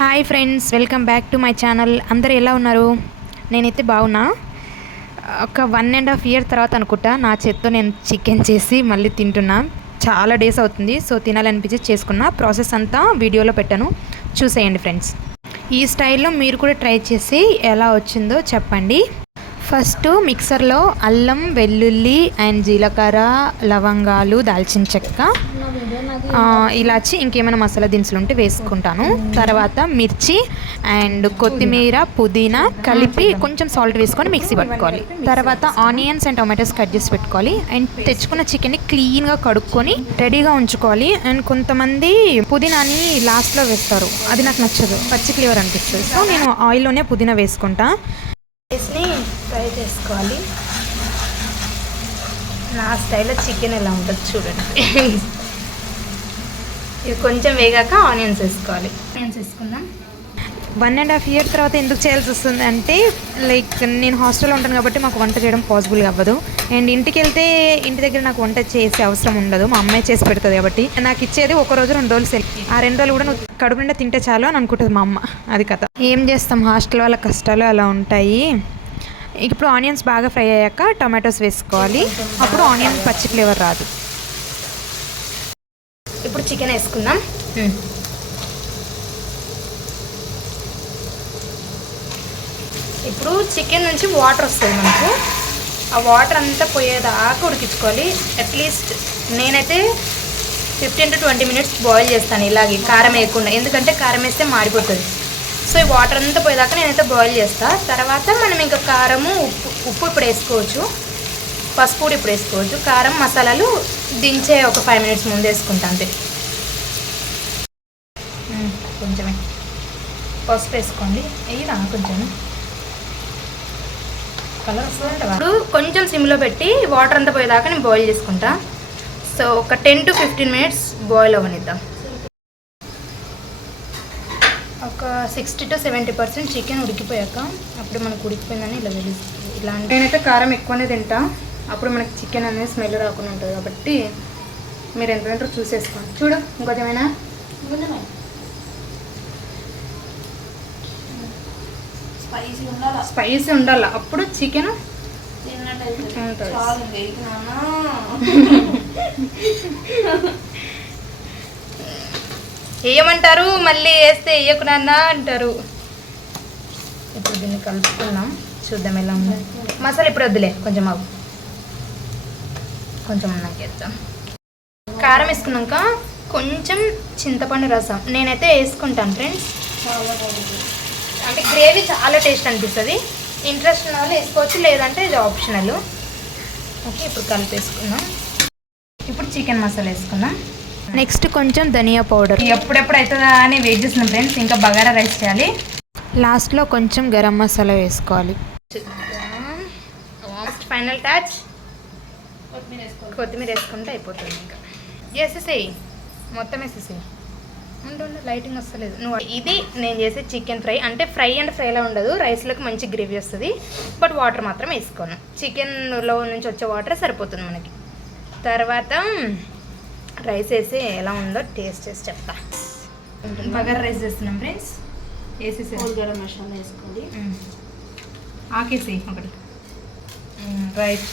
Hi friends welcome back to my channel. అందరు ఎలా ఉన్నారు? నేనైతే బాగున్నా. ఒక వన్ అండ్ హాఫ్ ఇయర్ తర్వాత అనుకుంటా నా చేత్తో నేను చికెన్ చేసి మళ్ళీ తింటున్నా. చాలా డేస్ అవుతుంది సో తినాలనిపించి చేసుకున్నా. ప్రాసెస్ అంతా వీడియోలో పెట్టాను. చూసేయండి ఫ్రెండ్స్. ఈ స్టైల్లో మీరు కూడా ట్రై చేసి ఎలా వచ్చిందో చెప్పండి. ఫస్ట్ మిక్సర్లో అల్లం వెల్లుల్లి అండ్ జీలకర్ర లవంగాలు దాల్చిన చెక్క ఇలాచి ఇంకేమైనా మసాలా దినుసులు ఉంటే వేసుకుంటాను. తర్వాత మిర్చి అండ్ కొత్తిమీర పుదీనా కలిపి కొంచెం సాల్ట్ వేసుకొని మిక్సీ పట్టుకోవాలి. తర్వాత ఆనియన్స్ అండ్ టొమాటోస్ కట్ చేసి పెట్టుకోవాలి. అండ్ తెచ్చుకున్న చికెన్ని క్లీన్గా కడుక్కొని రెడీగా ఉంచుకోవాలి. అండ్ కొంతమంది పుదీనాని లాస్ట్లో వేస్తారు. అది నాకు నచ్చదు. పచ్చి ఫ్లేవర్ అనిపిస్తుంది సో నేను ఆయిల్లోనే పుదీనా వేసుకుంటా. వేసుకోవాలి. చేసుకోవాలి నా స్టైల్లో చికెన్ ఎలా ఉంటుంది చూడండి ఇది కొంచెం వేగాక ఆనియన్స్ వేసుకోవాలి. ఆనియన్స్ వేసుకుందాం. వన్ అండ్ హాఫ్ ఇయర్ తర్వాత ఎందుకు చేయాల్సి వస్తుంది అంటే లైక్ నేను హాస్టల్లో ఉంటాను కాబట్టి మాకు వంట చేయడం పాసిబుల్ అవ్వదు. అండ్ ఇంటికి వెళ్తే ఇంటి దగ్గర నాకు వంట చేసే అవసరం ఉండదు. మా అమ్మాయి చేసి పెడుతుంది కాబట్టి నాకు ఇచ్చేది ఒక రోజు రెండు రోజులు సెల్ ఆ రెండు రోజులు కూడా నువ్వు కడుపు నిండా తింటే చాలు అని అనుకుంటుంది మా అమ్మ. అది కథ. ఏం చేస్తాం? హాస్టల్ వాళ్ళ కష్టాలు అలా ఉంటాయి. ఇప్పుడు ఆనియన్స్ బాగా ఫ్రై అయ్యాక టొమాటోస్ వేసుకోవాలి. అప్పుడు ఆనియన్ పచ్చి ఫ్లేవర్ రాదు. ఇప్పుడు చికెన్ వేసుకుందాం. ఇప్పుడు చికెన్ నుంచి వాటర్ వస్తుంది మనకు. ఆ వాటర్ అంతా పోయేదాకా ఉడికించుకోవాలి. అట్లీస్ట్ నేనైతే fifteen to twenty minutes boil చేస్తాను ఇలాగే. కారం వేయకుండా. ఎందుకంటే కారం వేస్తే మాడిపోతుంది. సో ఈ వాటర్ అంతా పోయేదాకా నేనైతే బాయిల్ చేస్తాను తర్వాత మనం ఇంకా కారము ఉప్పు ఉప్పు ఇప్పుడు వేసుకోవచ్చు. పసుపు కూడా ఇప్పుడు వేసుకోవచ్చు. కారం మసాలాలు దించే ఒక ఫైవ్ మినిట్స్ ముందు వేసుకుంటా అంతే. కొంచెమే. పసుపు వేసుకోండి. వేయరా కొంచెం? కలర్ ఇప్పుడు కొంచెం సిమ్లో పెట్టి వాటర్ అంతా పోయేదాకా నేను బాయిల్ చేసుకుంటా. సో ఒక ten to fifteen minutes boil అవ్వనిద్దాం. ఒక sixty to seventy percent chicken ఉడికిపోయాక అప్పుడు మనకు ఉడికిపోయిందని ఇలా తెలుస్తుంది ఇలా నేనైతే కారం ఎక్కువనే తింటా. అప్పుడు మనకి చికెన్ అనేది స్మెల్ రాకుండా ఉంటుంది కాబట్టి మీరు ఎంత తింటారో చూసేసుకోండి. చూడు ఇంకోటి ఏమైనా? స్పైసీ ఉండాలా? స్పైసీ ఉండాలి? అప్పుడు చికెన్ ఉంటుంది. చాలు ఇంకా ఇక నాన్న వేయమంటారు మళ్ళీ వేస్తే వేయకు నాన్న అంటారు. ఇప్పుడు దీన్ని కలుపుకున్నాం చూద్దాం ఎలా ఉంది. మసాలా ఇప్పుడు వద్దులే కొంచెం ఆగు. కొంచెం ఉన్నాక వేద్దాం. కారం వేసుకున్నాక కొంచెం చింతపండు రసం. నేనైతే వేసుకుంటాను ఫ్రెండ్స్. అంటే గ్రేవీ చాలా టేస్ట్ అనిపిస్తుంది. ఇంట్రెస్ట్ ఉన్న వాళ్ళు వేసుకోవచ్చు లేదంటే ఇది ఆప్షనల్. ఓకే ఇప్పుడు కలిపేసుకుందాం. ఇప్పుడు చికెన్ మసాలా వేసుకున్నాం నెక్స్ట్ కొంచెం ధనియా పౌడర్. ఎప్పుడెప్పుడు అవుతుందా అని వెయిట్ చేస్తున్నాం ఫ్రెండ్స్ ఇంకా బగారా రైస్ చేయాలి. లాస్ట్లో కొంచెం గరం మసాలా వేసుకోవాలి. ఫైనల్ టచ్ కొత్తిమీర వేసుకుంటే అయిపోతుంది ఇంకా. వేసేసేయి. మొత్తం వేసేసేయి. ఉండు ఉండు, లైటింగ్ వస్తలేదు. నువ్వు ఇది నేను చేసే చికెన్ ఫ్రై అంటే ఫ్రై అండ్ ఫ్రైలా ఉండదు. రైస్లోకి మంచి గ్రేవీ వస్తుంది. బట్ వాటర్ మాత్రం వేసుకోను. చికెన్లో నుంచి వచ్చే వాటర్ సరిపోతుంది మనకి. తర్వాత రైస్ వేసి ఎలా ఉందో టేస్ట్ చేసి చెప్తా. బగారా రైస్ చేస్తున్నాం ఫ్రెండ్స్. వేసేసి గరం మసాలా వేసుకోండి. ఆకేసి ఒకటి. రైట్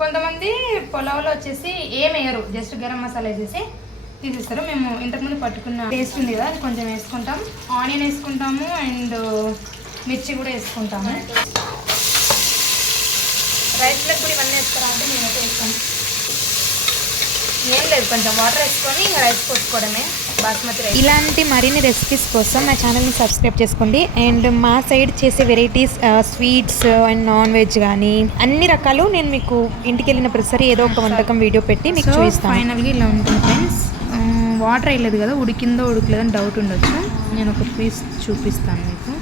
కొంతమంది పొలావులో వచ్చేసి ఏం వేయరు. జస్ట్ గరం మసాలా వేసేసి తీసేస్తారు. మేము ఇంతకుముందు పట్టుకున్న పేస్ట్ ఉంది కదా అది కొంచెం వేసుకుంటాం. ఆనియన్ వేసుకుంటాము అండ్ మిర్చి కూడా వేసుకుంటాము. రైస్లకు కూడా ఇవన్నీ వేస్తారా అంటే నేనైతే వేస్తాను ఏం లేదు కొంచెం వాటర్ వేసుకొని ఇంకా రైస్ పోసుకోవడమే బాస్మతి రైస్ ఇలాంటి మరిన్ని రెసిపీస్ కోసం మా ఛానల్ని సబ్స్క్రైబ్ చేసుకోండి. అండ్ మా సైడ్ చేసే varieties sweets and non veg కానీ అన్ని రకాలు నేను మీకు ఇంటికి వెళ్ళిన ప్రతిసారి ఏదో ఒక వంటకం వీడియో పెట్టి మీకు చూపిస్తాను. ఫైనల్గా ఇలా ఉంటుంది ఫ్రెండ్స్ వాటర్ వేయలేదు కదా ఉడికిందో ఉడకలేదని డౌట్ ఉండొచ్చు. నేను ఒక పీస్ చూపిస్తాను మీకు.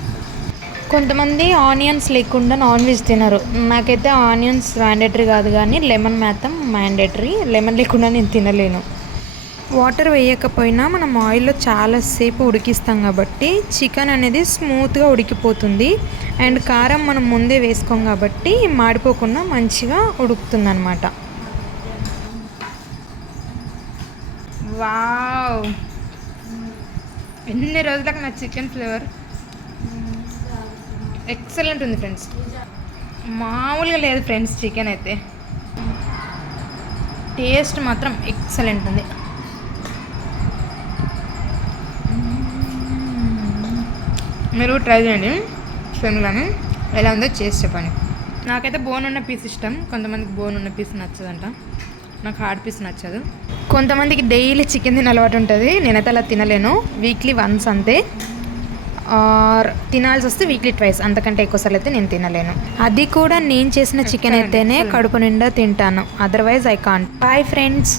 కొంతమంది ఆనియన్స్ లేకుండా నాన్ వెజ్ తినరు. నాకైతే ఆనియన్స్ మ్యాండేటరీ కాదు కానీ లెమన్ మాత్రం మ్యాండేటరీ. లెమన్ లేకుండా నేను తినలేను. వాటర్ వేయకపోయినా మనం ఆయిల్లో చాలాసేపు ఉడికిస్తాం కాబట్టి చికెన్ అనేది స్మూత్గా ఉడికిపోతుంది. అండ్ కారం మనం ముందే వేసుకోం కాబట్టి మాడిపోకుండా మంచిగా ఉడుకుతుంది అనమాట వావ్! ఎన్ని రోజులకు నా చికెన్ ఫ్లేవర్? ఎక్సలెంట్ ఉంది ఫ్రెండ్స్. మామూలుగా లేదు ఫ్రెండ్స్ చికెన్ అయితే. టేస్ట్ మాత్రం ఎక్సలెంట్ ఉంది. మీరు ట్రై చేయండి. ఫ్రెండ్లని ఎలా ఉందో చేసి చెప్పండి. నాకైతే బోన్ ఉన్న పీస్ ఇష్టం. కొంతమందికి బోన్ ఉన్న పీస్ నచ్చదంట. నాకు హార్డ్ పీస్ నచ్చదు. కొంతమందికి డైలీ చికెన్ తిన అలవాటు ఉంటుంది. నేనైతే అలా తినలేను. వీక్లీ వన్స్ అంతే. ఆర్ తినాల్సి వస్తే వీక్లీ ట్వైస్ అంతకంటే ఎక్కువసార్లు అయితే నేను తినలేను. అది కూడా నేను చేసిన చికెన్ అయితేనే కడుపు నిండా తింటాను. Otherwise I can't bye friends